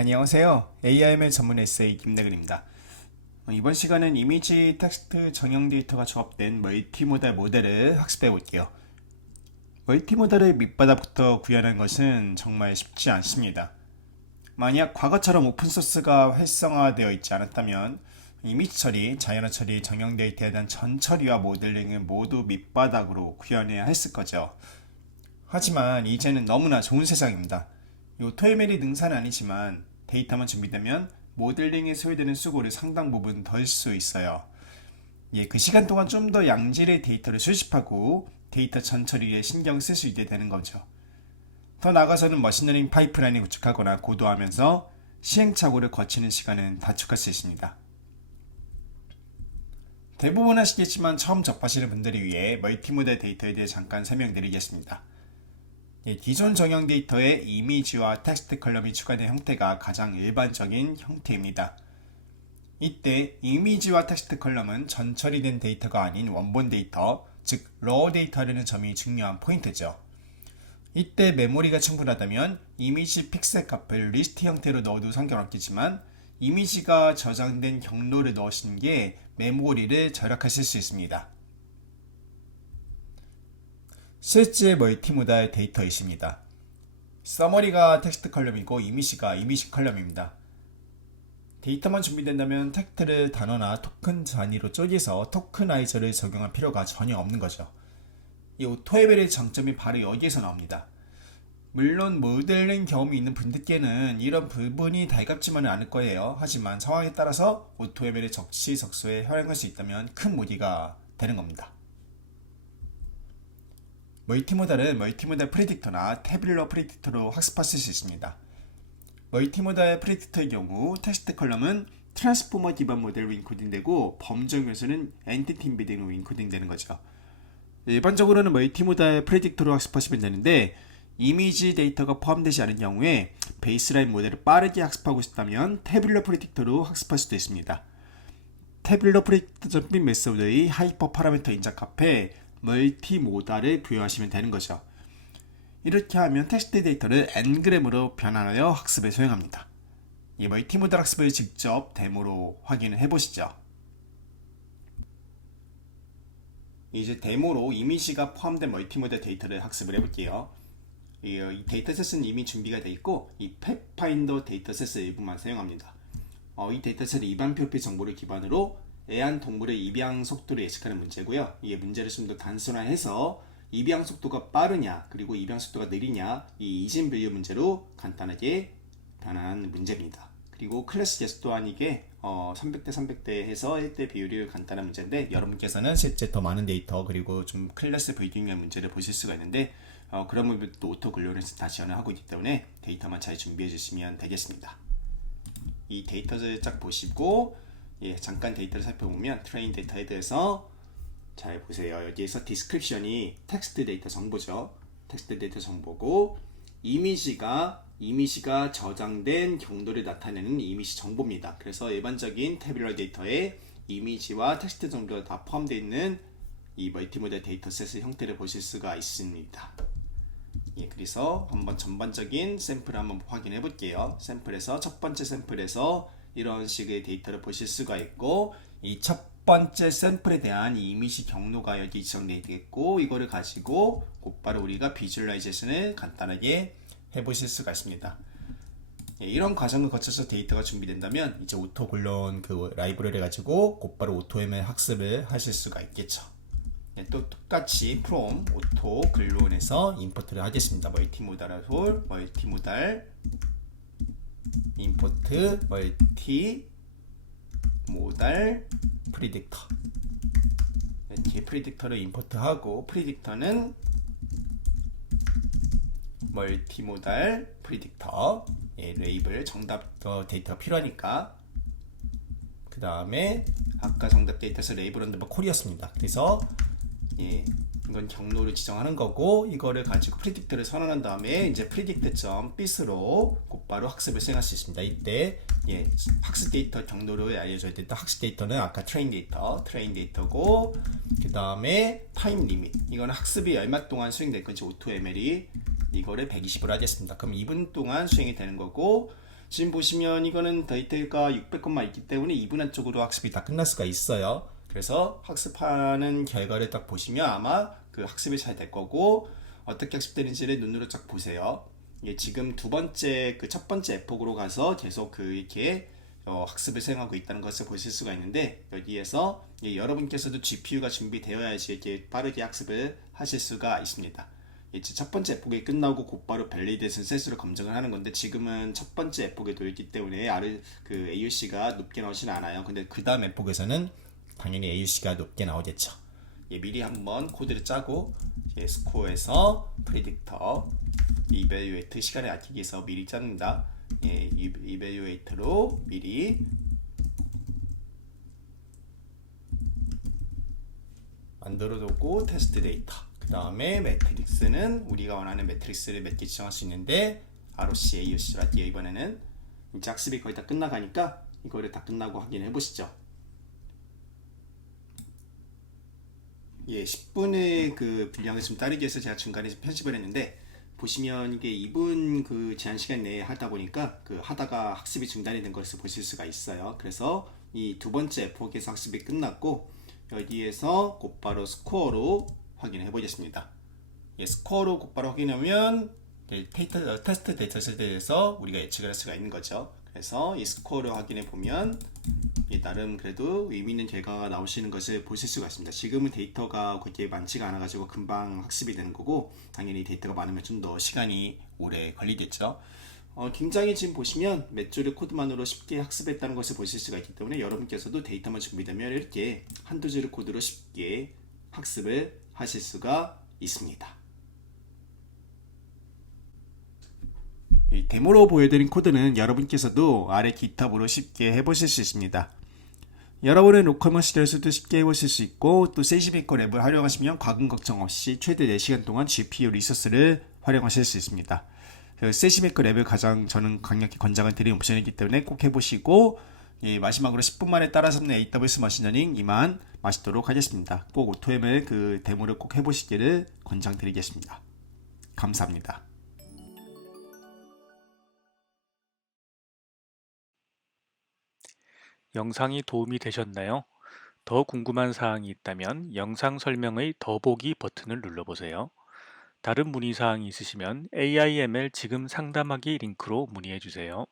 안녕하세요. AIML 전문 에세이 김대근입니다. 어, 이번 시간은 이미지 텍스트 정형 데이터가 조합된 멀티모달 모델을 학습해 볼게요. 멀티모달의 밑바닥부터 구현하는 것은 정말 쉽지 않습니다. 만약 과거처럼 오픈소스가 활성화되어 있지 않았다면 이미지 처리, 자연어 처리, 정형 데이터에 대한 전 처리와 모델링을 모두 밑바닥으로 구현해야 했을 거죠. 하지만 이제는 너무나 좋은 세상입니다. 요 토에메리 능사는 아니지만 데이터만 준비되면 모델링에 소요되는 수고를 상당 부분 덜 수 있어요. 예, 그 시간 동안 좀 더 양질의 데이터를 수집하고 데이터 전처리에 신경 쓸 수 있게 되는 거죠. 더 나아가서는 머신러닝 파이프라인을 구축하거나 고도하면서 시행착오를 거치는 시간은 단축할 수 있습니다. 대부분 아시겠지만 처음 접하시는 분들을 위해 멀티모델 데이터에 대해 잠깐 설명드리겠습니다. 예, 기존 정형 데이터에 이미지와 텍스트 컬럼이 추가된 형태가 가장 일반적인 형태입니다. 이때 이미지와 텍스트 컬럼은 전 처리된 데이터가 아닌 원본 데이터, 즉 러어 데이터라는 점이 중요한 포인트죠. 이때 메모리가 충분하다면 이미지 픽셀 값을 리스트 형태로 넣어도 상관없겠지만 이미지가 저장된 경로를 넣으시는 게 메모리를 절약하실 수 있습니다. 실제 멀티모달 데이터이십니다. 서머리가 텍스트 컬럼이고 이미지가 이미지 컬럼입니다. 데이터만 준비된다면 텍스트를 단어나 토큰 단위로 쪼개서 토크나이저를 적용할 필요가 전혀 없는 거죠. 이 오토에벨의 장점이 바로 여기에서 나옵니다. 물론 모델링 경험이 있는 분들께는 이런 부분이 달갑지만은 않을 거예요. 하지만 상황에 따라서 오토에벨의 적시적소에 활용할 수 있다면 큰 무리가 되는 겁니다. 멀티모달은 멀티모달 프리딕터나 태블러 프리딕터로 학습하실 수 있습니다. 멀티모달 프리딕터의 경우 텍스트 컬럼은 트랜스포머 기반 모델로 인코딩되고 범정 요소는 엔티티 인비딩으로 인코딩되는 거죠. 일반적으로는 멀티모달 프리딕터로 학습하시면 되는데 이미지 데이터가 포함되지 않은 경우에 베이스라인 모델을 빠르게 학습하고 싶다면 태블러 프리딕터로 학습할 수도 있습니다. 태블러 프리딕터 빈 메소드의 하이퍼 파라미터 인적 앞에 멀티모달을 부여하시면 되는 거죠. 이렇게 하면 텍스트 데이터를 엔그램으로 변환하여 학습에 소용합니다. 이 멀티모달 학습을 직접 데모로 확인을 해보시죠. 이제 데모로 이미지가 포함된 멀티모달 데이터를 학습을 해볼게요. 이, 이 데이터셋은 이미 준비가 되어 있고 이 팩파인더 데이터셋을 일부만 사용합니다. 어, 이 데이터셋의 입안 표피 정보를 기반으로 애완동물의 입양 속도를 예측하는 문제고요. 이게 문제를 좀 더 단순화해서 입양 속도가 빠르냐 그리고 입양 속도가 느리냐 이 이진 분류 문제로 간단하게 변환한 문제입니다. 그리고 클래스 또한 이게 어, 300대 300대 해서 1대 비율이 간단한 문제인데 여러분께서는 실제 더 많은 데이터 그리고 좀 클래스 브리딩의 문제를 보실 수가 있는데 어, 그런 부분도 오토 글로렌스 다 지원을 하고 있기 때문에 데이터만 잘 준비해 주시면 되겠습니다. 이 데이터를 쫙 보시고 예, 잠깐 데이터를 살펴보면 트레인 데이터 헤드에서 잘 보세요. 여기에서 디스크립션이 텍스트 데이터 정보죠. 텍스트 데이터 정보고 이미지가 이미지가 저장된 경로를 나타내는 이미지 정보입니다. 그래서 일반적인 태블러 데이터에 이미지와 텍스트 정보가 다 포함되어 있는 이 멀티모델 데이터셋의 형태를 보실 수가 있습니다. 예, 그래서 한번 전반적인 샘플을 한번 확인해 볼게요. 샘플에서 첫 번째 샘플에서 이런 식의 데이터를 보실 수가 있고 이 첫 번째 샘플에 대한 이미지 경로가 여기 지정되어 있겠고 이거를 가지고 곧바로 우리가 비주얼라이제이션을 간단하게 해보실 수가 있습니다. 예, 이런 과정을 거쳐서 데이터가 준비된다면 이제 오토 굴러온 그 라이브러리 가지고 곧바로 오토ML 학습을 하실 수가 있겠죠. 예, 또 똑같이 from 오토 글론에서 임포트를 하겠습니다. 멀티모달 홀, 멀티모달 임포트 멀티 모달 프리딕터. 이렇게 프리딕터를 임포트하고 프리딕터는 멀티 모달 프리딕터. 예, 레이블 정답 어, 데이터가 필요하니까. 그 다음에 아까 정답 데이터에서 레이블 언더바 콜이었습니다. 그래서 예, 이건 경로를 지정하는 거고 이거를 가지고 프리딕트를 선언한 다음에 이제 predict.bit으로 곧 바로 학습을 수행할 수 있습니다. 이때 예, 학습 데이터 경로를 알려줘야 된다. 학습 데이터는 아까 트레인 데이터, 트레인 데이터고 그 다음에 타임 리밋 이거는 학습이 얼마 동안 수행될 건지 오토 ML이 이거를 120으로 하겠습니다. 그럼 2분 동안 수행이 되는 거고 지금 보시면 이거는 데이터가 600건만 있기 때문에 2분 안쪽으로 학습이 다 끝날 수가 있어요. 그래서 학습하는 결과를 딱 보시면 아마 그 학습이 잘 될 거고 어떻게 학습되는지를 눈으로 쫙 보세요. 예, 지금 두 번째 그 첫 번째 에폭으로 가서 계속 그 이렇게 어, 학습을 수행하고 있다는 것을 보실 수가 있는데 여기에서 예, 여러분께서도 GPU가 준비되어야지 이렇게 빠르게 학습을 하실 수가 있습니다. 예, 첫 번째 에폭이 끝나고 곧바로 밸리데이션 셋으로 검증을 하는 건데 지금은 첫 번째 에폭에 놓였기 때문에 아르 그 AUC가 높게 나오진 않아요. 근데 그 다음 에폭에서는 당연히 AUC가 높게 나오겠죠. 예, 미리 한번 코드를 짜고 예, 스코어에서 프리딕터 이벨유에이트 시간을 아끼기 위해서 미리 짭니다. 예, 이벨유에이트로 미리 만들어뒀고 테스트 데이터 그 다음에 매트릭스는 우리가 원하는 매트릭스를 몇 개 지정할 수 있는데 ROC, AUC로 할게요 이번에는 이제 학습이 거의 다 끝나가니까 이거를 다 끝나고 확인해 보시죠 예, 10분의 그 분량을 좀 따르기 위해서 제가 중간에 좀 편집을 했는데 보시면 이게 2분 그 제한 시간 내에 하다 보니까 그 하다가 학습이 중단이 된 것을 보실 수가 있어요. 그래서 이 두 번째 에폭에서 학습이 끝났고 여기에서 곧바로 스코어로 확인해 보겠습니다. 예, 스코어로 곧바로 확인하면 예, 데이터, 테스트 데이터셋에서 우리가 예측을 할 수가 있는 거죠. 그래서 이 스코어를 확인해 보면 예, 나름 그래도 의미 있는 결과가 나오시는 것을 보실 수가 있습니다. 지금은 데이터가 그렇게 많지가 않아 가지고 금방 학습이 되는 거고 당연히 데이터가 많으면 좀 더 시간이 오래 걸리겠죠. 어, 굉장히 지금 보시면 몇 줄의 코드만으로 쉽게 학습했다는 것을 보실 수가 있기 때문에 여러분께서도 데이터만 준비되면 이렇게 한두 줄의 코드로 쉽게 학습을 하실 수가 있습니다. 이 데모로 보여드린 코드는 여러분께서도 아래 기탑으로 쉽게 해보실 수 있습니다. 여러분의 로컬머 시대에서도 쉽게 해보실 수 있고 또 세이지메이커 랩을 활용하시면 과금 걱정 없이 최대 4시간 동안 GPU 리소스를 활용하실 수 있습니다. 그 세이지메이커 랩을 가장 저는 강력히 권장을 드리는 옵션이기 때문에 꼭 해보시고 예, 마지막으로 10분 만에 따라 잡는 AWS 머신러닝 이만 마치도록 하겠습니다. 꼭 오토ML 그 데모를 꼭 해보시기를 권장드리겠습니다. 감사합니다. 영상이 도움이 되셨나요? 더 궁금한 사항이 있다면 영상 설명의 더보기 버튼을 눌러보세요. 다른 문의 사항이 있으시면 AIML 지금 상담하기 링크로 문의해 주세요.